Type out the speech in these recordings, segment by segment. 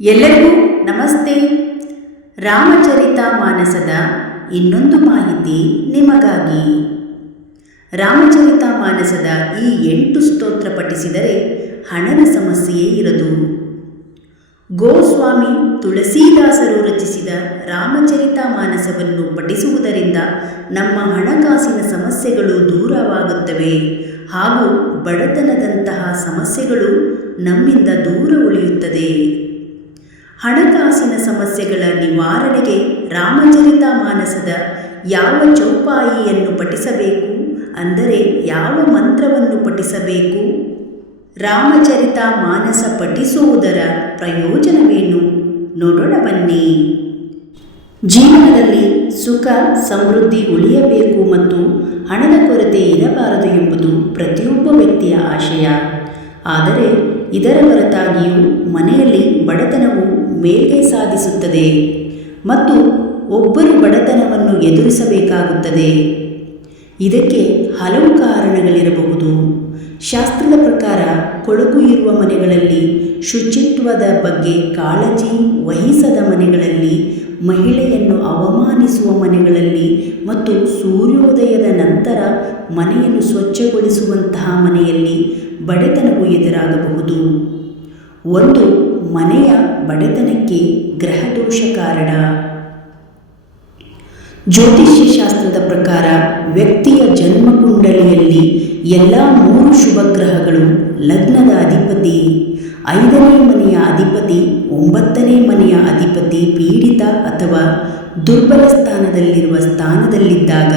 ಎಲ್ಲರಿಗೂ ನಮಸ್ತೆ. ರಾಮಚರಿತ ಮಾನಸದ ಇನ್ನೊಂದು ಮಾಹಿತಿ ನಿಮಗಾಗಿ. ರಾಮಚರಿತ ಮಾನಸದ ಈ ಎಂಟು ಸ್ತೋತ್ರ ಪಠಿಸಿದರೆ ಹಣದ ಸಮಸ್ಯೆಯೇ ಇರದು. ಗೋಸ್ವಾಮಿ ತುಳಸೀದಾಸರು ರಚಿಸಿದ ರಾಮಚರಿತ ಮಾನಸವನ್ನು ಪಠಿಸುವುದರಿಂದ ನಮ್ಮ ಹಣಕಾಸಿನ ಸಮಸ್ಯೆಗಳು ದೂರವಾಗುತ್ತವೆ ಹಾಗೂ ಬಡತನದಂತಹ ಸಮಸ್ಯೆಗಳು ನಮ್ಮಿಂದ ದೂರ ಉಳಿಯುತ್ತದೆ. ಹಣಕಾಸಿನ ಸಮಸ್ಯೆಗಳ ನಿವಾರಣೆಗೆ ರಾಮಚರಿತ ಮಾನಸದ ಯಾವ ಚೌಪಾಯಿಯನ್ನು ಪಠಿಸಬೇಕು, ಅಂದರೆ ಯಾವ ಮಂತ್ರವನ್ನು ಪಠಿಸಬೇಕು? ರಾಮಚರಿತ ಮಾನಸ ಪಠಿಸುವುದರ ಪ್ರಯೋಜನವೇನು? ನೋಡೋಣ ಬನ್ನಿ. ಜೀವನದಲ್ಲಿ ಸುಖ, ಸಮೃದ್ಧಿ ಉಳಿಯಬೇಕು ಮತ್ತು ಹಣದ ಕೊರತೆ ಇರಬಾರದು ಎಂಬುದು ಪ್ರತಿಯೊಬ್ಬ ವ್ಯಕ್ತಿಯ ಆಶಯ. ಆದರೆ ಇದರ ಹೊರತಾಗಿಯೂ ಮನೆಯಲ್ಲಿ ಬಡತನವು ಮೇಲ್ಗೈ ಸಾಧಿಸುತ್ತದೆ ಮತ್ತು ಒಬ್ಬರು ಬಡತನವನ್ನು ಎದುರಿಸಬೇಕಾಗುತ್ತದೆ. ಇದಕ್ಕೆ ಹಲವು ಕಾರಣಗಳಿರಬಹುದು. ಶಾಸ್ತ್ರದ ಪ್ರಕಾರ ಕೊಳಕು ಇರುವ ಮನೆಗಳಲ್ಲಿ ಶುಚಿತ್ವದ ಬಗ್ಗೆ ಕಾಳಜಿ ವಹಿಸದ ಮನೆಗಳಲ್ಲಿ, ಮಹಿಳೆಯನ್ನು ಅವಮಾನಿಸುವ ಮನೆಗಳಲ್ಲಿ ಮತ್ತು ಸೂರ್ಯೋದಯದ ನಂತರ ಮನೆಯನ್ನು ಸ್ವಚ್ಛಗೊಳಿಸುವಂತಹ ಮನೆಯಲ್ಲಿ ಬಡತನವು ಎದುರಾಗಬಹುದು. ಒಂದು ಮನೆಯ ಬಡತನಕ್ಕೆ ಗ್ರಹದೋಷ ಕಾರಣ ಜ್ಯೋತಿಷ್ಯ ಶಾಸ್ತ್ರದ ಪ್ರಕಾರ ವ್ಯಕ್ತಿಯ ಜನ್ಮ ಕುಂಡಲಿಯಲ್ಲಿ ಎಲ್ಲ ಮೂರು ಶುಭ ಗ್ರಹಗಳು ಲಗ್ನದ ಅಧಿಪತಿ, ಐದನೇ ಮನೆಯ ಅಧಿಪತಿ, ಒಂಬತ್ತನೇ ಮನೆಯ ಅಧಿಪತಿ ಪೀಡಿತ ಅಥವಾ ದುರ್ಬಲ ಸ್ಥಾನದಲ್ಲಿರುವ ಸ್ಥಾನದಲ್ಲಿದ್ದಾಗ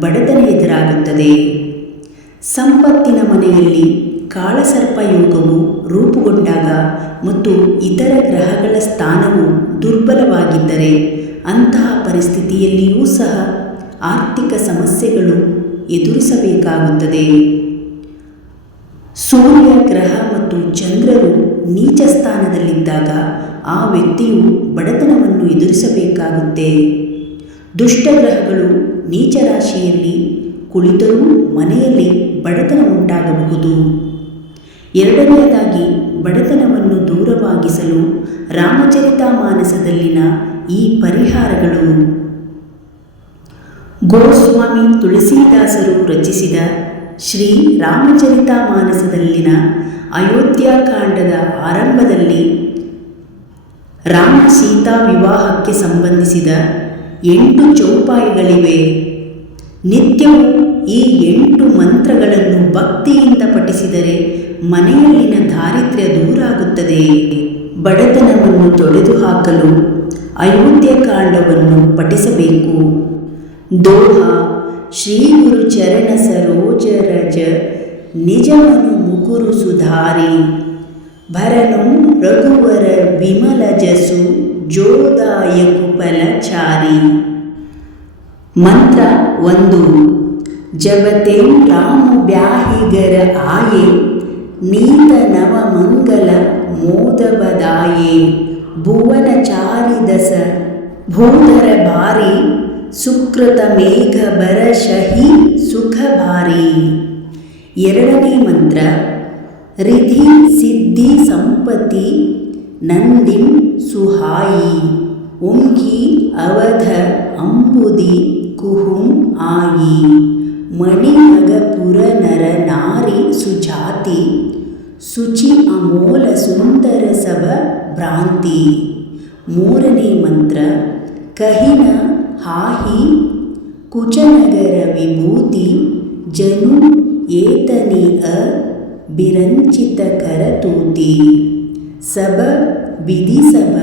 ಬಡತನ ಎದುರಾಗುತ್ತದೆ. ಸಂಪತ್ತಿನ ಮನೆಯಲ್ಲಿ ಕಾಳಸರ್ಪ ಯೋಗವು ರೂಪುಗೊಂಡಾಗ ಮತ್ತು ಇತರ ಗ್ರಹಗಳ ಸ್ಥಾನವು ದುರ್ಬಲವಾಗಿದ್ದರೆ ಅಂತಹ ಪರಿಸ್ಥಿತಿಯಲ್ಲಿಯೂ ಸಹ ಆರ್ಥಿಕ ಸಮಸ್ಯೆಗಳು ಎದುರಿಸಬೇಕಾಗುತ್ತದೆ. ಸೂರ್ಯ, ಗ್ರಹ ಮತ್ತು ಚಂದ್ರರು ನೀಚ ಸ್ಥಾನದಲ್ಲಿದ್ದಾಗ ಆ ವ್ಯಕ್ತಿಯು ಬಡತನವನ್ನು ಎದುರಿಸಬೇಕಾಗುತ್ತೆ. ದುಷ್ಟಗ್ರಹಗಳು ನೀಚ ರಾಶಿಯಲ್ಲಿ ಕುಳಿತರೂ ಮನೆಯಲ್ಲಿ ಬಡತನ ಉಂಟಾಗಬಹುದು. ಎರಡನೆಯದಾಗಿ ಬಡತನವನ್ನು ದೂರವಾಗಿಸಲು ರಾಮಚರಿತಾಮಾನಸದಲ್ಲಿನ ಈ ಪರಿಹಾರಗಳು. ಗೋಸ್ವಾಮಿ ತುಳಸೀದಾಸರು ರಚಿಸಿದ ಶ್ರೀ ರಾಮಚರಿತಾಮಾನಸದಲ್ಲಿನ ಅಯೋಧ್ಯಾಕಾಂಡದ ಆರಂಭದಲ್ಲಿ ರಾಮ ಸೀತಾ ವಿವಾಹಕ್ಕೆ ಸಂಬಂಧಿಸಿದ ಎಂಟು ಚೌಪಾಯಿಗಳಿವೆ. ನಿತ್ಯವೂ ಈ ಎಂಟು ಮಂತ್ರಗಳನ್ನು ಭಕ್ತಿಯಿಂದ ಪಠಿಸಿದರೆ ಮನೆಯಲ್ಲಿನ ದಾರಿದ್ರ್ಯ ದೂರಾಗುತ್ತದೆ. ಬಡತನವನ್ನು ತೊಡೆದು ಹಾಕಲು ಅಯೋಧ್ಯಕಾಂಡವನ್ನು ಪಠಿಸಬೇಕು. ದೋಹ, ಶ್ರೀ ಗುರು ಚರಣ ಸರೋಜ ರಜ, ನಿಜಮನು ಮುಕುರು ಸುಧಾರಿ, ಭರನು ರಘುವರ ವಿಮಲ ಜಸು ಜೋದಾಯ ಕುಪಲಚಾರಿ ಮಂತ್ರ ಒಂದು ಜಗತೆ ರಾಮ ಬ್ಯಾಹಿಗರ ಆಯೆ ನೀತ ನವ ಮಂಗಲ ಮೋದಬದಾಯೆ ಭುವನ ಚಾರಿದಸ ಭೂಧರ ಭಾರಿ ಸುಕೃತ ಮೇಘ ಬರ ಶಹಿ ಸುಖ ಭಾರಿ ಎರಡನೇ ಮಂತ್ರ ರಿಧಿ ಸಿದ್ಧಿ ಸಂಪತ್ತಿ ನಂದಿಂ ಸುಹಾಯಿ ಉಂಗಿ ಅವಧ ಅಂಬುದಿ ಕುಹುಂ ಆಯಿ ಮಣಿನಗ ಪುರ ನರ ನಾರಿ ಸುಜಾತಿ ಶುಚಿ ಅಮೋಲ ಸುಂದರ ಸಭ ಭ್ರಾಂತಿ ಮೂರನೇ ಮಂತ್ರ ಕಹಿನ ಹಾಹಿ ಕುಚನಗರ ವಿಭೂತಿ ಜನು ಏತನಿ ಅ ಬಿರಂಚಿತ ಕರತೂತಿ ಸಬ ವಿಧಿಸಬ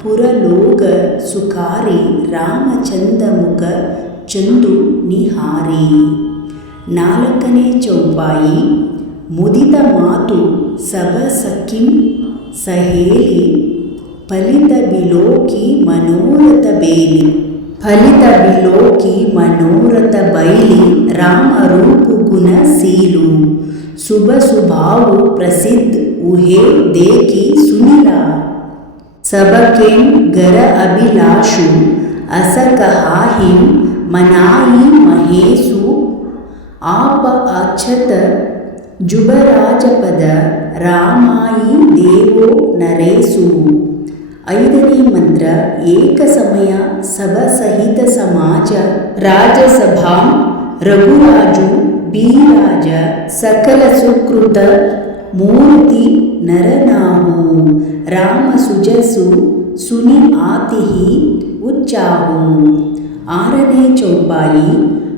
ಪುರಲೋಗ ಸುಖಾರಿ ರಾಮಚಂದ ಮುಖ ಚಂದು ನಿಹಾರಿ ನಾಲ್ಕನೇ ಚೌಪಾಯಿ मुदितमातु सबसखिं सहेलि फलितविलोकि मनोरथबेलि। फलितविलोकि मनोरथबैलि रामरूपगुणशीलु सुभसुभाु प्रसिद्ध उहे देखि सुनिला। सबकें गर अभिलाषु असखहाहिं मनाहि आप अक्षत ಜುಬರಾಜಪದ ರಾಮಾಯಿ ದೇವೋ ನರೇಸು. ಐದನೇ ಮಂತ್ರ, ಏಕಸಮಯ ಸಭಸಹಿತ ಸಮಾಜ, ರಾಜಸಭಾಂ, ರಘುರಾಜು, ಬೀರಾಜ, ಸಕಲ ಸುಕೃತ, ಮೂರ್ತಿ ನರನಾಹು ರಾಮ ಸುಜಸು, ಸುನಿ ಆತಿಹಿ ಉಚ್ಚಾಹು ಆರನೇ ಚೌಪಾಯಿ,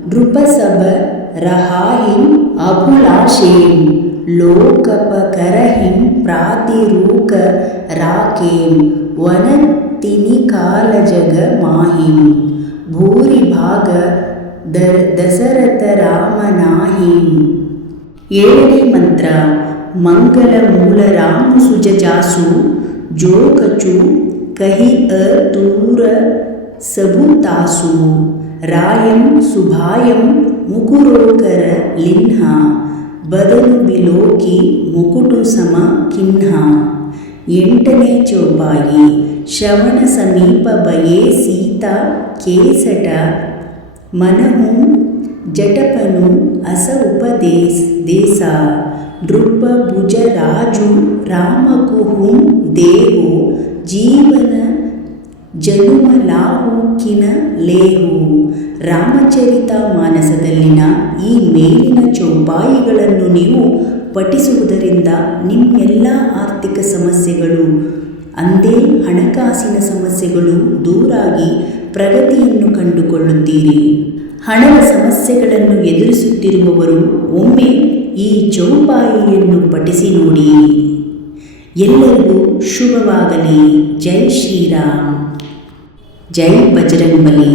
ನೃಪಸಭ ರಹಾಹಿಂ ಅಭಿಲಾಷೇಂ ಲೋಕಪಕರಹಿಂ ಪ್ರಾತಿರೂಕ ರಾಕೇಂ ವನತಿನಿ ಕಾಲಜಗ ಮಾಹಿಂ ಭೂರಿಭಾಗ ದ ದಶರಥ ರಾಮನಾಹಿಂ ಏಳನೇ ಮಂತ್ರ ಮಂಗಲ ಮೂಲ ರಾಮು ಸುಜಜಾಸು ಜೋಕಚು ಕಹಿ ಅ ತೂರ రాయం శుభాయం ముకురోకర లిహ్నా బదను విలోకి ముకుటు సమ కిహ్నా ఎంటనే చోబాయి శ్రవణ సమీప భయే సీత కేసట. మనము జటపను అస ఉపదేశ దేశ నృప భుజ రాజు రామకుహు దేవో జీవన ಜೀವನ ಜನುಮಲಾಹುಕಿನ ಲೇಹು. ರಾಮಚರಿತ ಮಾನಸದಲ್ಲಿನ ಈ ಮೇಲಿನ ಚೌಪಾಯಿಗಳನ್ನು ನೀವು ಪಠಿಸುವುದರಿಂದ ನಿಮ್ಮೆಲ್ಲ ಆರ್ಥಿಕ ಸಮಸ್ಯೆಗಳು, ಅಂದೇ ಹಣಕಾಸಿನ ಸಮಸ್ಯೆಗಳು ದೂರಾಗಿ ಪ್ರಗತಿಯನ್ನು ಕಂಡುಕೊಳ್ಳುತ್ತೀರಿ. ಹಣದ ಸಮಸ್ಯೆಗಳನ್ನು ಎದುರಿಸುತ್ತಿರುವವರು ಒಮ್ಮೆ ಈ ಚೌಪಾಯಿಯನ್ನು ಪಠಿಸಿ ನೋಡಿ. ಎಲ್ಲರಿಗೂ ಶುಭವಾಗಲಿ. ಜೈ ಶ್ರೀರಾಮ್. ಜೈ ಬಜರಂಗಬಲಿ